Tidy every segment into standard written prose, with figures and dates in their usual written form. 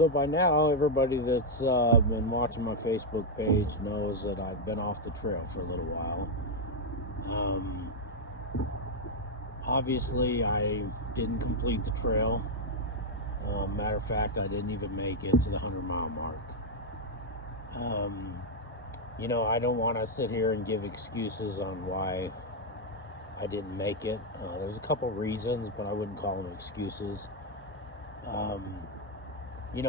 So by now, everybody that's been watching my Facebook page knows that I've been off the trail for a little while. Obviously, I didn't complete the trail. Matter of fact, I didn't even make it to the 100-mile mark. I don't want to sit here and give excuses on why I didn't make it. There's a couple reasons, but I wouldn't call them excuses.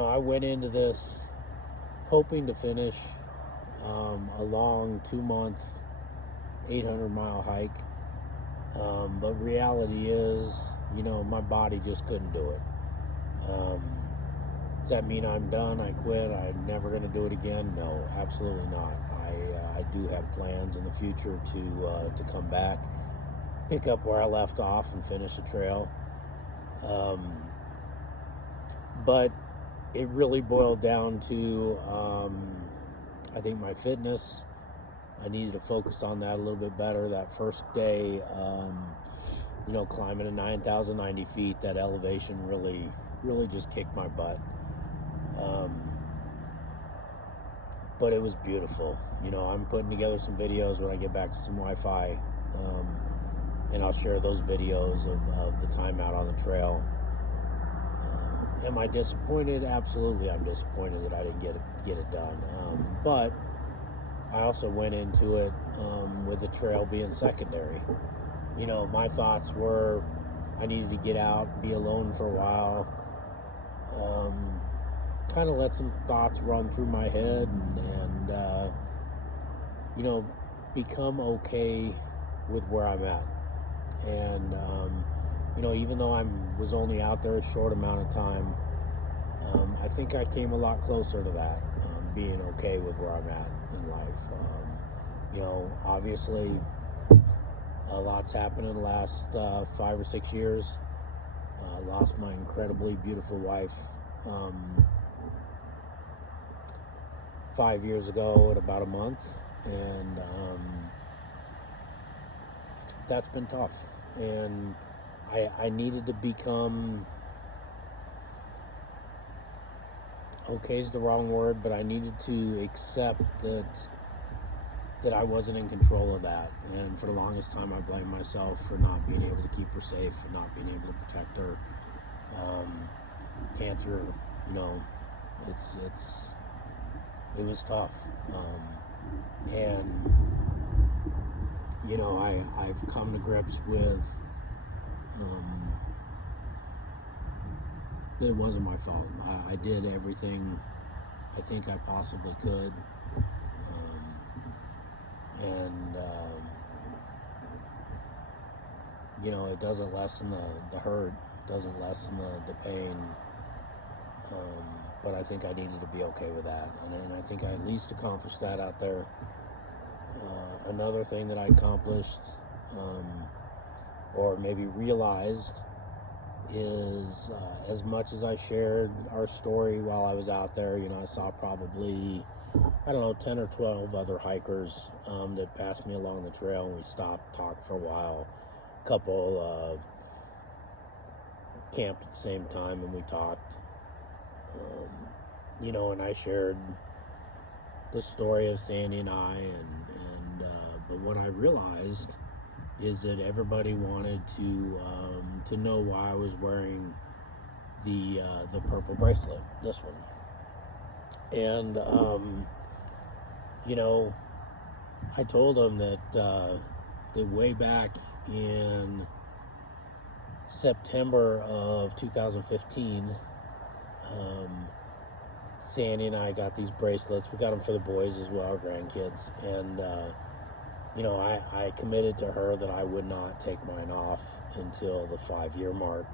I went into this hoping to finish a long 2-month, 800-mile hike. But reality is, my body just couldn't do it. Does that mean I'm done? I quit? I'm never going to do it again? No, absolutely not. I do have plans in the future to come back, pick up where I left off, and finish the trail. But it really boiled down to, I think, my fitness. I needed to focus on that a little bit better. That first day, climbing to 9,090 feet, that elevation really just kicked my butt. But it was beautiful. I'm putting together some videos when I get back to some Wi-Fi, and I'll share those videos of the time out on the trail. Am I disappointed? Absolutely, I'm disappointed that I didn't get it done. But I also went into it with the trail being secondary. My thoughts were I needed to get out, be alone for a while, kind of let some thoughts run through my head and become okay with where I'm at. And, even though I was only out there a short amount of time, I think I came a lot closer to that, being okay with where I'm at in life. Obviously, a lot's happened in the last 5 or 6 years. I lost my incredibly beautiful wife 5 years ago in about a month, and that's been tough. And I needed to become, okay is the wrong word, but I needed to accept that I wasn't in control of that. And for the longest time, I blamed myself for not being able to keep her safe, for not being able to protect her. Cancer, it was tough. And I've come to grips with that it wasn't my fault. I did everything I think I possibly could. It doesn't lessen the hurt, doesn't lessen the pain, but I think I needed to be okay with that, and I think I at least accomplished that out there. Another thing that I accomplished, or maybe realized, is as much as I shared our story while I was out there, I saw probably, 10 or 12 other hikers that passed me along the trail, and we stopped, talked for a while. A couple camped at the same time, and we talked. And I shared the story of Sandy and I, but what I realized is that everybody wanted to know why I was wearing the purple bracelet, this one. And I told them that way back in September of 2015, Sandy and I got these bracelets. We got them for the boys as well, our grandkids. And, I committed to her that I would not take mine off until the 5-year mark,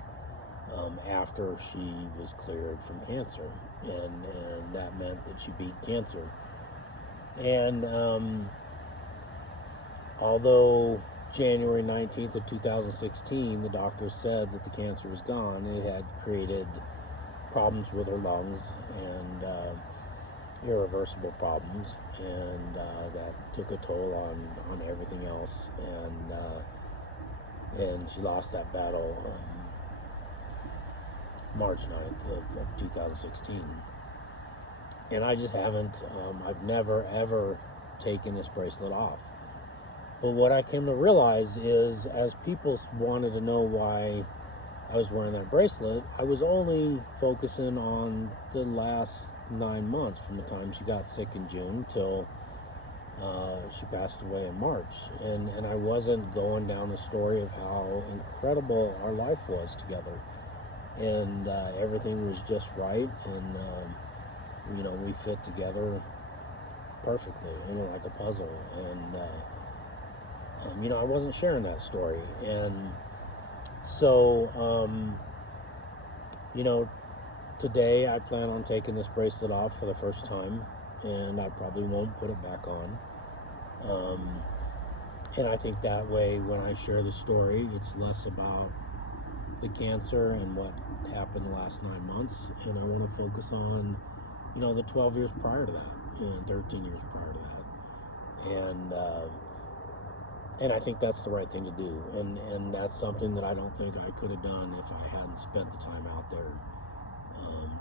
after she was cleared from cancer. And that meant that she beat cancer. And although January 19th of 2016, the doctor said that the cancer was gone, it had created problems with her lungs and irreversible problems, and that took a toll on everything else, and she lost that battle March 9th of 2016. And I just haven't, I've never ever taken this bracelet off. But what I came to realize is, as people wanted to know why I was wearing that bracelet, I was only focusing on the last 9 months, from the time she got sick in June till she passed away in March. And I wasn't going down the story of how incredible our life was together. And everything was just right. And, you know, we fit together perfectly, you know, like a puzzle. And, you know, I wasn't sharing that story. And so, you know, today I plan on taking this bracelet off for the first time, and I probably won't put it back on. And I think that way, when I share the story, it's less about the cancer and what happened the last 9 months, and I want to focus on, you know, the 12 years prior to that, and 13 years prior to that. And I think that's the right thing to do, and that's something that I don't think I could have done if I hadn't spent the time out there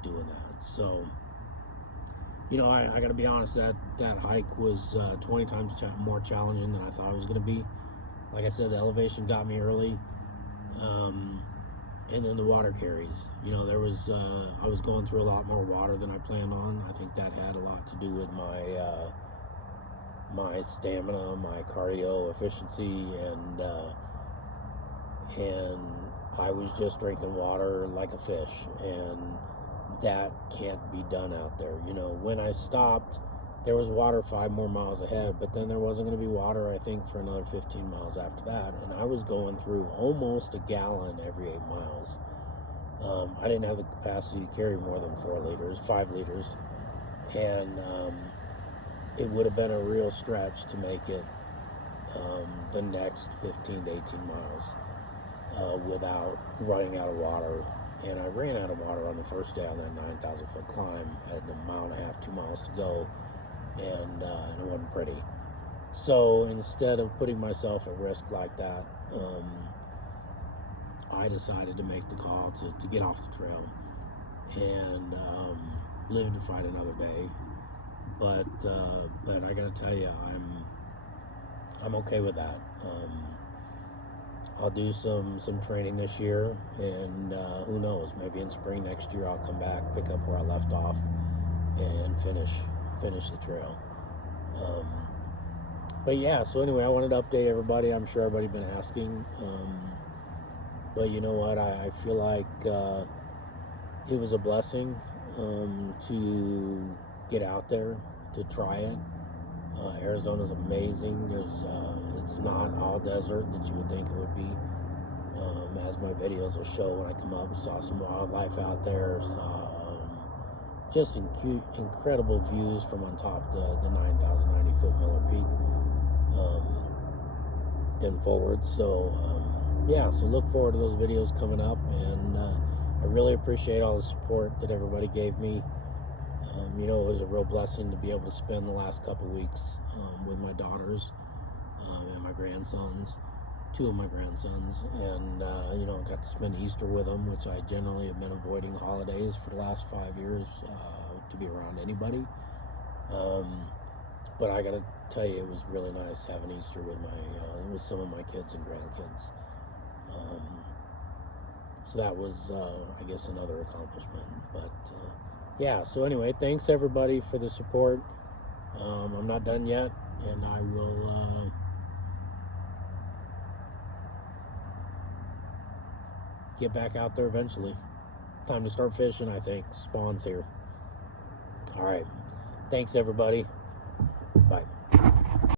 doing that. So, you know, I got to be honest, that hike was 20 times more challenging than I thought it was going to be. Like I said, the elevation got me early, and then the water carries. You know, there was I was going through a lot more water than I planned on. I think that had a lot to do with my stamina, my cardio efficiency, and I was just drinking water like a fish, and that can't be done out there. You know, when I stopped, there was water 5 more miles ahead, but then there wasn't going to be water, I think, for another 15 miles after that, and I was going through almost a gallon every 8 miles. I didn't have the capacity to carry more than 5 liters, and it would have been a real stretch to make it the next 15 to 18 miles without running out of water. And I ran out of water on the first day on that 9,000 foot climb. I had a mile and a half, 2 miles to go, and it wasn't pretty. So instead of putting myself at risk like that, I decided to make the call to get off the trail and live to fight another day. But I gotta tell you, I'm okay with that. I'll do some training this year, and who knows, maybe in spring next year I'll come back, pick up where I left off, and finish the trail. But yeah, so anyway, I wanted to update everybody. I'm sure everybody's been asking, but you know what, I feel like it was a blessing to get out there, to try it. Arizona's amazing. It's not all desert that you would think it would be. As my videos will show, when I come up, saw some wildlife out there, saw just incredible views from on top the 9,090 foot Miller Peak and forward. So yeah, so look forward to those videos coming up, and I really appreciate all the support that everybody gave me. You know, it was a real blessing to be able to spend the last couple weeks with my daughters and my grandsons, 2 of my grandsons, and you know, I got to spend Easter with them, which I generally have been avoiding holidays for the last 5 years to be around anybody. But I gotta tell you, it was really nice having Easter with with some of my kids and grandkids. So that was, I guess, another accomplishment. But yeah, so anyway, thanks everybody for the support. I'm not done yet, and I will get back out there eventually. Time to start fishing, I think. Spawn's here. All right. Thanks everybody. Bye.